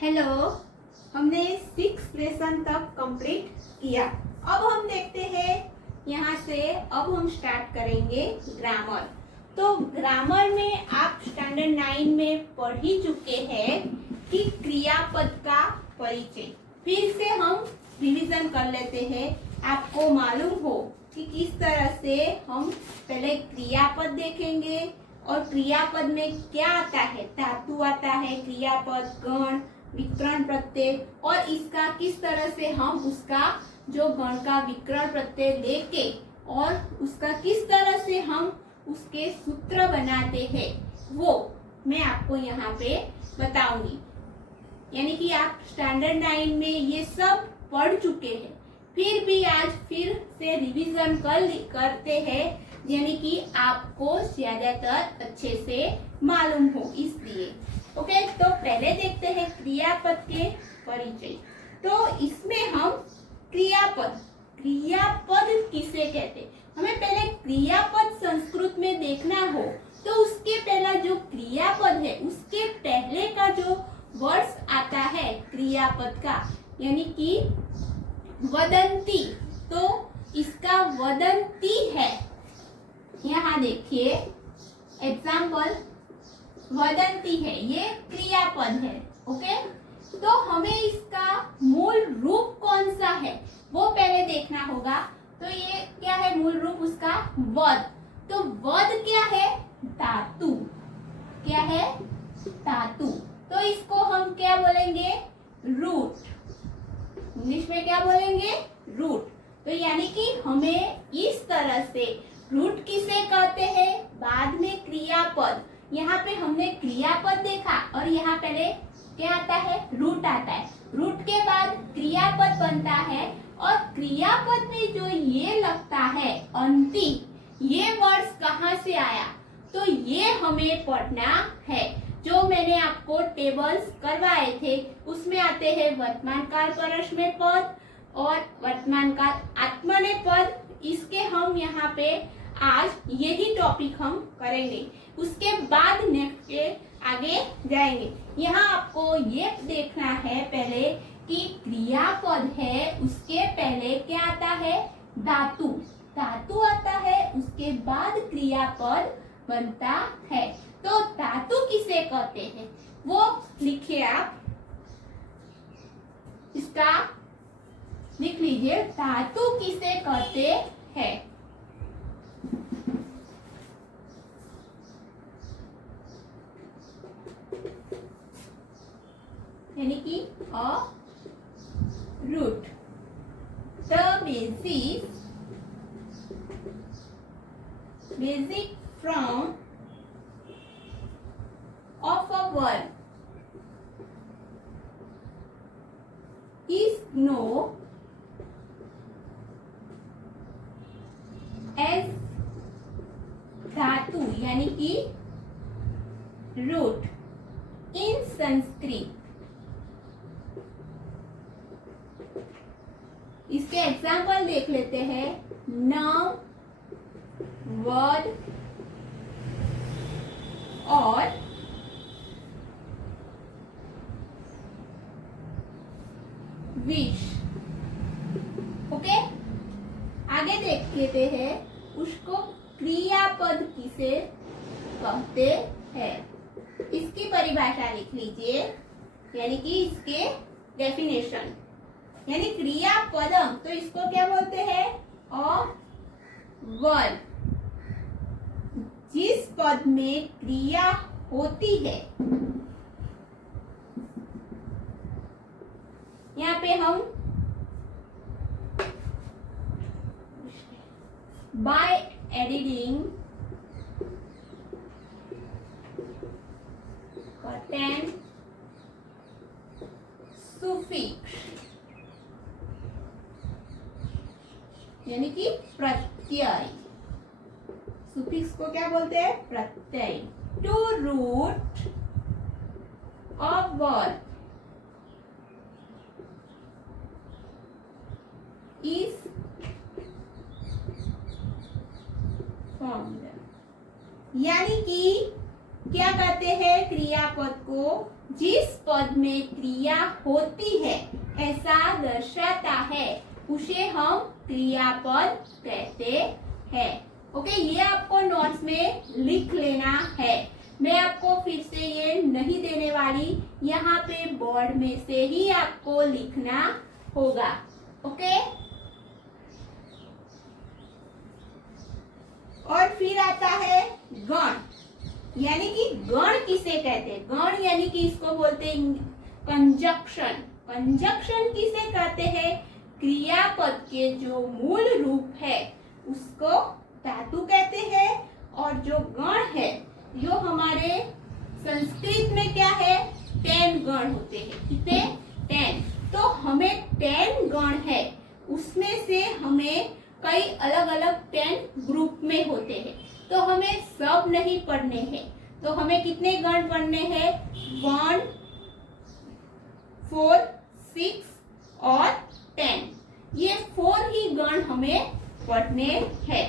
Hello. हमने 6 lesson तक complete किया। अब हम देखते हैं यहाँ से। अब हम स्टार्ट करेंगे ग्रामर। तो ग्रामर में आप स्टैंडर्ड 9 में पढ़ ही चुके हैं कि क्रियापद का परिचय। फिर से हम रिवीजन कर लेते हैं। आपको मालूम हो कि किस तरह से हम पहले क्रियापद देखेंगे और क्रियापद में क्या आता है। धातु आता है, क्रियापद, गण, विकर्ण प्रत्यय, और इसका किस तरह से हम उसका जो गण का विकर्ण प्रत्यय लेके और उसका किस तरह से हम उसके सूत्र बनाते हैं वो मैं आपको यहाँ पे बताऊंगी। यानी कि आप स्टैंडर्ड 9 में ये सब पढ़ चुके हैं, फिर भी आज फिर से रिवीजन करते हैं, यानी कि आपको ज्यादातर अच्छे से मालूम हो इसलिए। ओके, तो पहले देखते हैं क्रियापद के परिचय। तो इसमें हम क्रियापद किसे कहते हैं, हमें पहले क्रियापद संस्कृत में देखना हो तो उसके पहला जो क्रियापद है उसके पहले का जो वर्ड्स आता है क्रियापद का, यानी कि वदंती। तो इसका वदंती है, यहाँ देखिए एग्जाम्पल, वदंती है, ये क्रियापद है। ओके, तो हमें इसका मूल रूप कौन सा है वो पहले देखना होगा। तो ये क्या है मूल रूप उसका? वद। तो वद क्या है? धातु। क्या है? धातु। तो इसको हम क्या बोलेंगे? रूट। इंग्लिश में क्या बोलेंगे? रूट। तो यानी कि हमें इस तरह से रूट किसे कहते हैं? बाद में क्रियापद। यहाँ पे हमने क्रियापद देखा और यहाँ पहले क्या आता है? रूट आता है। रूट के बाद क्रियापद बनता है और क्रियापद में जो ये लगता है अंति, ये वर्ड्स कहाँ से आया? तो ये हमें पढ़ना है। जो मैंने आपको टेबल्स करवाए थे उसमें आते हैं वर्तमान काल परस्मै पद और वर्तमान काल आत्मनेपद। इसके हम यहाँ पे आज यही टॉपिक हम करेंगे, उसके बाद नेक्स्ट के आगे जाएंगे। यहाँ आपको ये देखना है पहले कि क्रियापद है, उसके पहले क्या आता है? धातु। धातु आता है, उसके बाद क्रियापद बनता है। तो धातु किसे कहते हैं वो लिखिए आप, इसका लिख लीजिए, धातु किसे कहते हैं। यानी कि a root. The basic from of a word is known as धातु, यानी कि रूट इन संस्कृत। इसके एग्जाम्पल देख लेते हैं। नाउन, वर्ड और विश। ओके, आगे देख लेते हैं उसको क्रियापद किसे कहते हैं। इसकी परिभाषा लिख लीजिए, यानी कि इसके डेफिनेशन। यानी क्रियापदम, तो इसको क्या बोलते हैं? अ वर्ड जिस पद में क्रिया होती है। यहाँ पे हम बाय एडिटिंग content suffix, यानी कि प्रत्यय। सुफिक्स को क्या बोलते हैं? प्रत्यय। To root a word is formed, यानी कि क्या कहते हैं क्रियापद को? जिस पद में क्रिया होती है ऐसा दर्शाता है उसे हम क्रियापद कहते हैं। ओके, ये आपको नोट्स में लिख लेना है। मैं आपको फिर से ये नहीं देने वाली, यहाँ पे बोर्ड में से ही आपको लिखना होगा। ओके, और फिर आता है गण, यानी कि गण किसे कहते हैं? गण यानी कि इसको बोलते हैं कंजक्शन। कंजक्शन किसे कहते हैं? क्रियापद के जो मूल रूप है उसको धातु कहते हैं, और जो गण है जो हमारे संस्कृत में क्या है? 10 गण होते हैं। कितने? 10। तो हमें 10 गण है, उसमें से हमें कई अलग अलग 10 ग्रुप में होते हैं, तो हमें सब नहीं पढ़ने हैं। तो हमें कितने गण पढ़ने हैं? 1, 4, 6 और 10। ये 4 ही गण हमें पढ़ने हैं।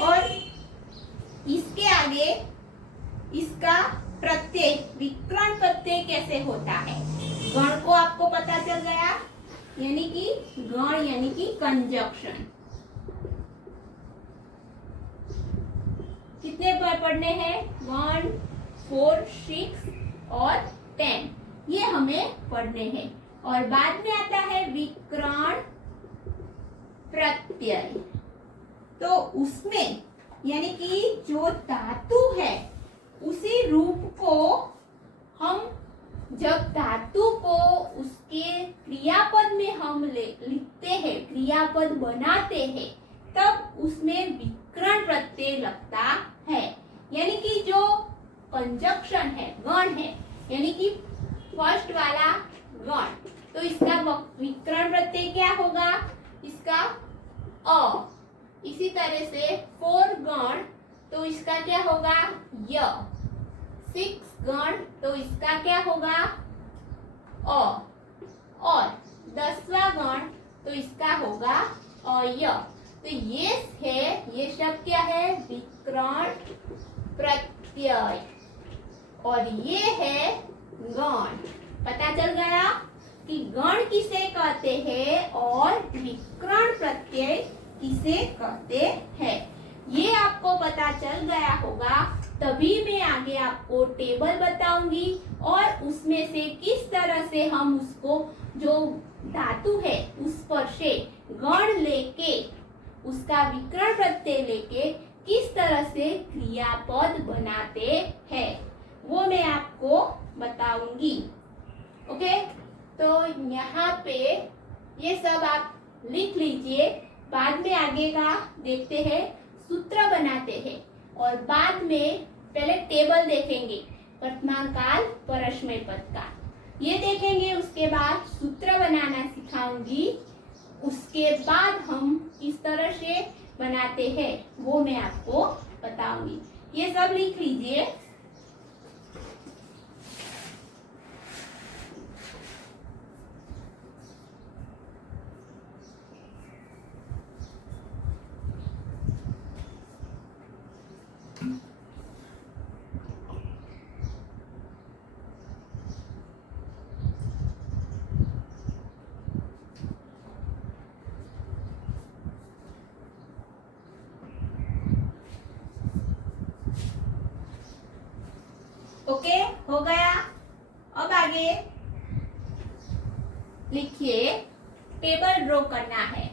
और इसके आगे इसका प्रत्यय, विकर्ण प्रत्यय कैसे होता है? गण को आपको पता चल गया, यानी कि गण यानी कि कंजक्शन। कितने बार पढ़ने हैं? 1, 4, 6 और 10, ये हमें पढ़ने हैं। और बाद में आता है विकर्ण प्रत्यय। तो उसमें यानी कि जो धातु है उसी रूप को हम, जब धातु को उसके क्रियापद में हम लिखते हैं, क्रियापद बनाते हैं, तब उसमें विकर्ण प्रत्यय लगता है। यानी कि जो कंजक्शन है, गण है, यानी कि फर्स्ट वाला गण, तो इसका विकर्ण प्रत्यय क्या होगा? इसका अ। इसी तरह से 4 गण, तो इसका क्या होगा? य। 6 गण, तो इसका क्या होगा? अ। और 10वां गण, तो इसका होगा अय। तो ये है, ये शब्द क्या है? विकर्ण प्रत्यय। और ये है गण। पता चल गया कि गण किसे कहते हैं और विकर्ण प्रत्यय किसे कहते हैं। ये आपको पता चल गया होगा, तभी मैं आगे आपको टेबल बताऊंगी और उसमें से किस तरह से हम उसको, जो धातु है उस पर से गण लेके, उसका विकर्ण प्रत्यय लेके किस तरह से क्रियापद बनाते हैं, वो मैं आपको बताऊंगी। ओके, तो यहाँ पे ये सब आप लिख लीजिए। बाद में आगे का देखते हैं, सूत्र बनाते हैं, और बाद में पहले टेबल देखेंगे वर्तमान काल परस्मय पद का, ये देखेंगे। उसके बाद सूत्र बनाना सिखाऊंगी। उसके बाद हम किस तरह से बनाते हैं वो मैं आपको बताऊंगी। ये सब लिख लीजिए। ओके, हो गया। अब आगे लिखिए, टेबल ड्रॉ करना है।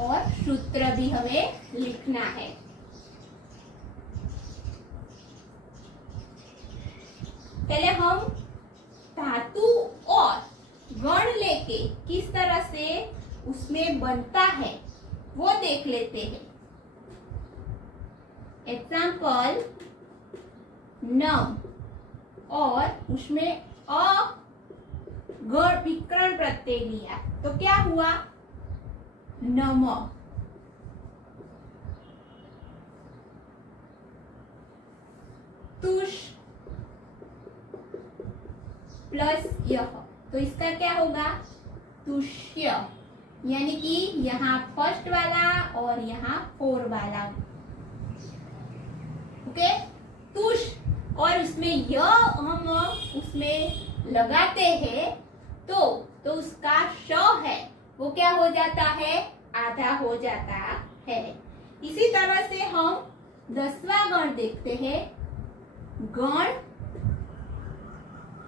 और सूत्र भी हमें लिखना है। पहले हम धातु और गण लेके किस तरह से उसमें बनता है वो देख लेते हैं। एग्जाम्पल, नम, और उसमें अ गण विकर्ण प्रत्यय लिया तो क्या हुआ? नम। तुष प्लस यह, तो इसका क्या होगा? तुष्य। यानी कि यहाँ फर्स्ट वाला और यहाँ फोर वाला। ओके, तुष, और उसमें य हम उसमें लगाते हैं तो उसका श है वो क्या हो जाता है, आधा हो जाता है। इसी तरह से हम 10वां गण देखते हैं, गण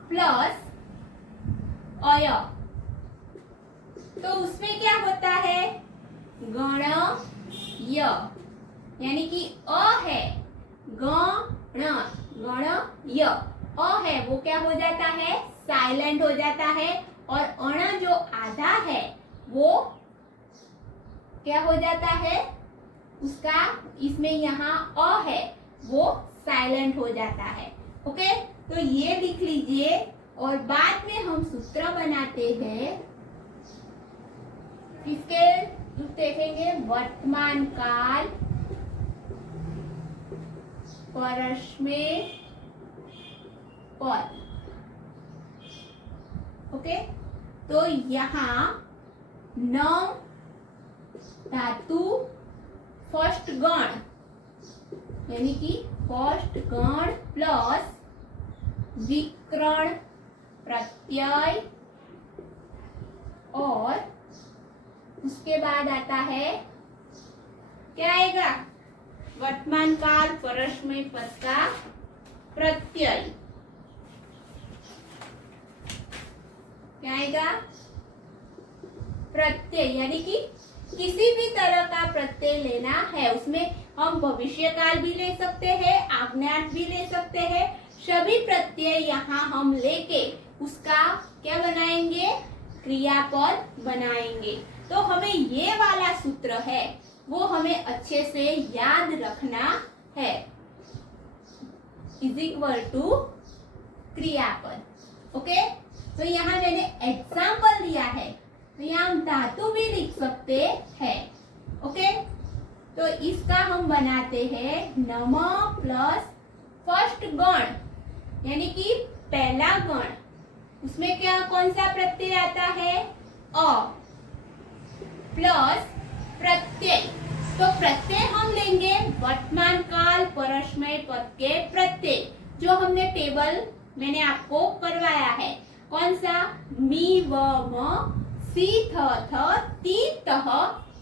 प्लस अय। तो उसमें क्या होता है, गण य, यानी कि अ है गण, गण य, अ है वो क्या हो जाता है, साइलेंट हो जाता है, और अण जो आधा है वो क्या हो जाता है, उसका इसमें यहाँ अ है वो साइलेंट हो जाता है। ओके, तो ये लिख लीजिए, और बाद में हम सूत्र बनाते हैं। इसके देखेंगे, वर्तमान काल, परस्मै पद। ओके, तो यहाँ नम धातु फर्स्ट गण, यानी कि फर्स्ट गण प्लस विकर्ण प्रत्यय, और उसके बाद आता है, क्या आएगा, वर्तमान काल परस्मै पद का प्रत्यय। क्या आएगा, प्रत्यय, यानी कि किसी भी तरह का प्रत्यय लेना है, उसमें हम भविष्य काल भी ले सकते हैं, आज्ञात भी ले सकते हैं, सभी प्रत्यय यहाँ हम लेके उसका क्या बनाएंगे, क्रियापद बनाएंगे। तो हमें ये वाला सूत्र है वो हमें अच्छे से याद रखना है, इज इक्वल टू क्रियापद। ओके, तो यहाँ मैंने एग्जाम्पल दिया है, तो यहाँ हम धातु भी लिख सकते हैं। ओके, तो इसका हम बनाते हैं, नम प्लस फर्स्ट गण, यानी कि पहला गण, उसमें क्या कौन सा प्रत्यय आता है, अ, प्लस प्रत्यय। तो प्रत्यय हम लेंगे वर्तमान काल परस्मै पद के प्रत्यय, जो हमने टेबल मैंने आपको करवाया है, कौन सा, मी व म, सी थ थ, ती तह,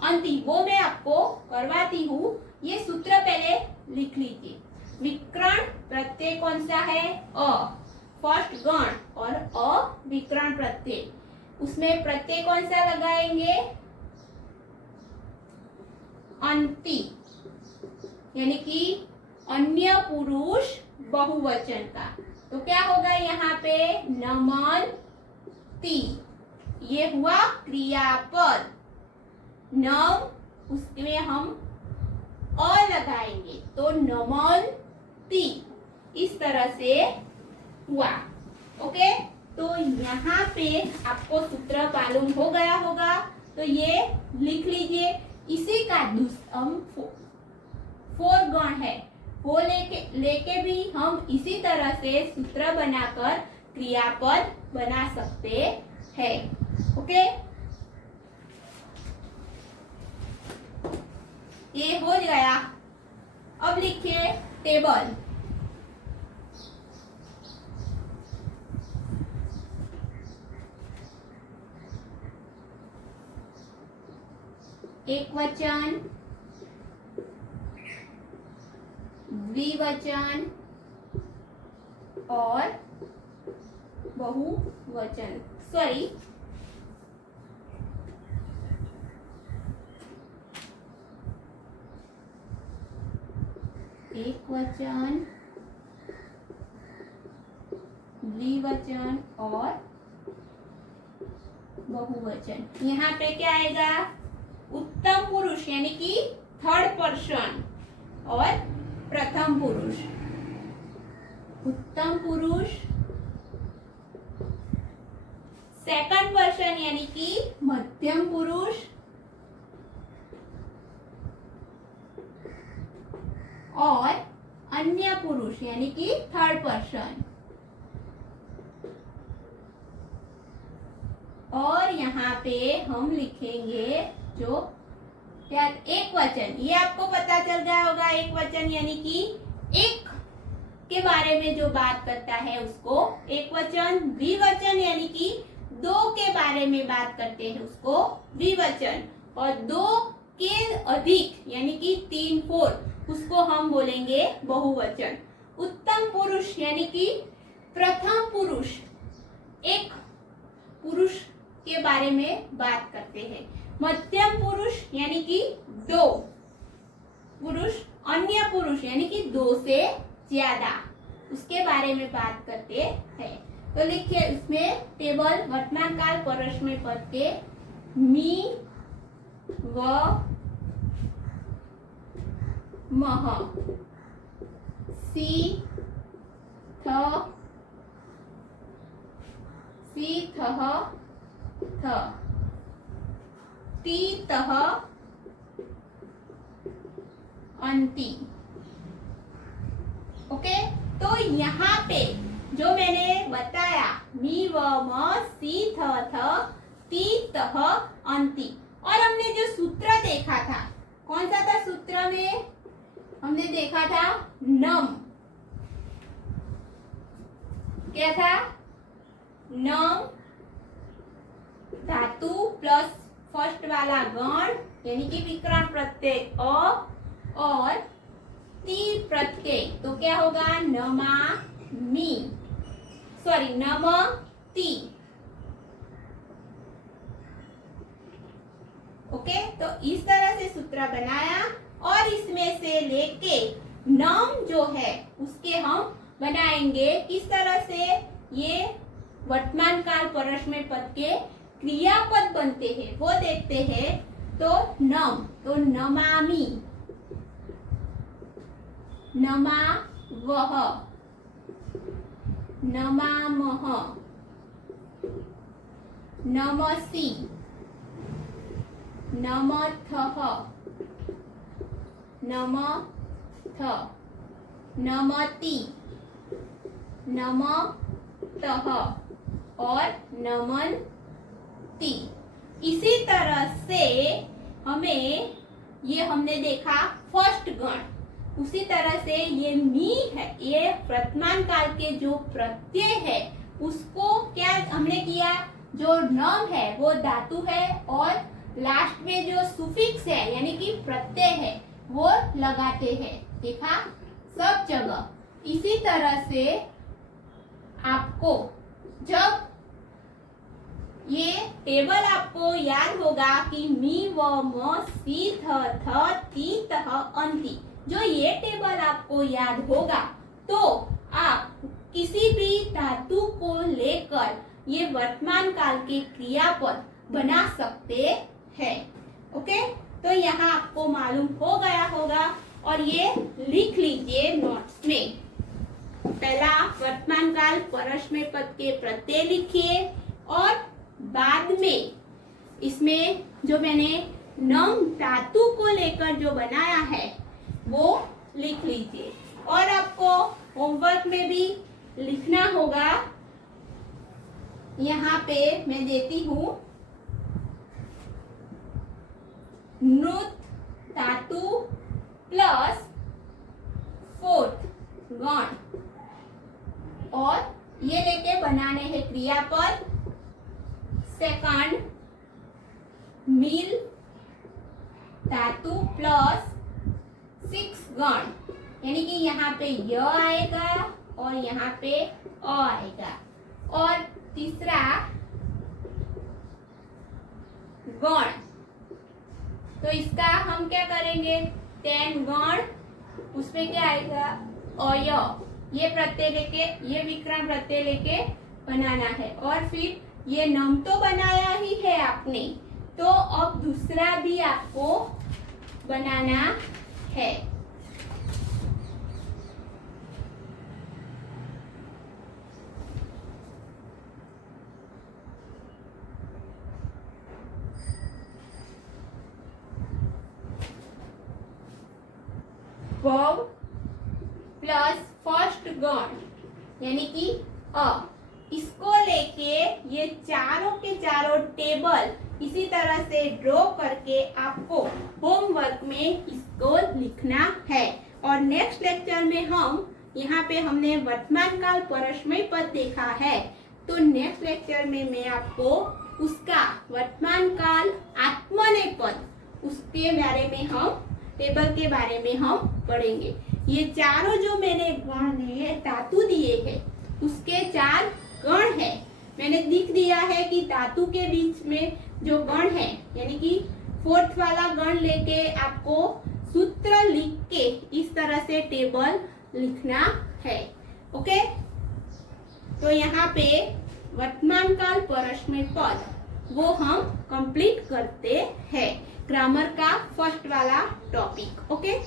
अंति, वो मैं आपको करवाती हूँ। ये सूत्र पहले लिख लीजिए। विकर्ण प्रत्यय कौन सा है, अ, फर्स्ट गण और अ विकर्ण प्रत्यय, उसमें प्रत्यय कौन सा लगाएंगे, अंति, यानी कि अन्य पुरुष बहुवचन का। तो क्या होगा यहाँ पे, नमन ती, ये हुआ क्रियापद। नम, उसमें हम अ लगाएंगे तो नमन ती, इस तरह से हुआ। ओके, तो यहाँ पे आपको सूत्र मालूम हो गया होगा, तो ये लिख लीजिए। इसी का हम फोर गण है, वो लेके भी हम इसी तरह से सूत्र बनाकर क्रियापद बना सकते हैं। ओके, ये हो गया। अब लिखिए टेबल। एक वचन, द्विवचन और बहुवचन, सॉरी एक वचन, द्विवचन और बहुवचन। यहाँ पे क्या आएगा, उत्तम पुरुष, यानी कि थर्ड पर्सन, और प्रथम पुरुष। उत्तम पुरुष, सेकंड पर्सन यानी कि मध्यम पुरुष, और अन्य पुरुष यानी कि थर्ड पर्सन। और यहाँ पे हम लिखेंगे जो क्या एक वचन। ये आपको पता चल गया होगा, एक वचन यानी कि एक के बारे में जो बात करता है उसको एक वचन। द्विवचन यानी कि दो के बारे में बात करते हैं उसको द्विवचन। और दो के अधिक यानी कि 3-4 उसको हम बोलेंगे बहुवचन। उत्तम पुरुष यानी कि प्रथम पुरुष, एक पुरुष के बारे में बात करते हैं। मध्यम पुरुष यानी कि 2 पुरुष। अन्य पुरुष यानी कि 2 से ज्यादा, उसके बारे में बात करते हैं। तो लिखिए इसमें टेबल वर्तमान काल परस्मै पद के मी व मह, सी थ, थ, ती तह अंति। ओके, तो यहाँ पे जो मैंने बताया मी व म, सी थ, ती तह अंति। और हमने जो सूत्र देखा था, कौन सा था सूत्र में? हमने देखा था नम। क्या था? नम धातु प्लस फर्स्ट वाला गण यानी कि विकरण प्रत्यय अ और ती प्रत्यय, तो क्या होगा? नमा मी, सॉरी नम ती। ओके, तो इस तरह से सूत्र बनाया और इसमें से लेके नम जो है उसके हम बनाएंगे किस तरह से ये वर्तमान काल परस्मै पद के क्रियापद बनते हैं वो देखते हैं। तो नम, तो नमामि, नमावह, नमामः, नमसि, नमथः, नमथ, नमति, नमतः और नमन्ति। इसी तरह से हमें ये हमने देखा फर्स्ट गण, उसी तरह से ये मी है, ये वर्तमान काल के जो प्रत्यय है उसको क्या हमने किया? जो नम है वो धातु है और लास्ट में जो सुफिक्स है यानी कि प्रत्यय है वो लगाते हैं। देखा सब जगह। इसी तरह से आपको जब ये टेबल आपको याद होगा कि मी व म, सी थ, ती तह अंति, जो ये टेबल आपको याद होगा तो आप किसी भी धातु को लेकर ये वर्तमान काल के क्रियापद बना सकते हैं। ओके, तो यहाँ आपको मालूम हो गया होगा और ये लिख लीजिए नोट्स में। पहला वर्तमान काल परस्मै पद के प्रत्यय लिखिए और बाद में इसमें जो मैंने नम धातु को लेकर जो बनाया है वो लिख लीजिए। और आपको होमवर्क में भी लिखना होगा, यहाँ पे मैं देती हूँ नुत धातु प्लस फोर्थ गण और ये लेके बनाने हैं क्रियापद। सेकंड मिल धातु प्लस 6 गण यानी कि यहाँ पे य आएगा और यहाँ पे अ आएगा। और तीसरा गण, तो इसका हम क्या करेंगे? 10 गण, उसमें क्या आएगा? अय, ये प्रत्यय लेके, ये विकरण प्रत्यय लेके बनाना है। और फिर ये नम तो बनाया ही है आपने, तो अब दूसरा भी आपको बनाना है। वर्ब प्लस फर्स्ट गण यानी कि अ, इसको लेके ये चारों के चारों टेबल इसी तरह से ड्रॉ करके आपको होमवर्क में इसको लिखना है। और नेक्स्ट लेक्चर में हम यहाँ पे हमने वर्तमान काल परस्मय पद देखा है, तो नेक्स्ट लेक्चर में मैं आपको उसका वर्तमान काल आत्मनेपद पद उसके बारे में हम टेबल के बारे में हम पढ़ेंगे। ये चारों जो मैंने गण ने धातु दिए हैं उसके 4 गण है। मैंने लिख दिया है कि धातु के बीच में जो गण है यानी कि 4th वाला गण लेके आपको सूत्र लिख के इस तरह से टेबल लिखना है। ओके, तो यहाँ पे वर्तमान काल परस्मय पद वो हम कंप्लीट करते हैं, ग्रामर का फर्स्ट वाला टॉपिक। ओके।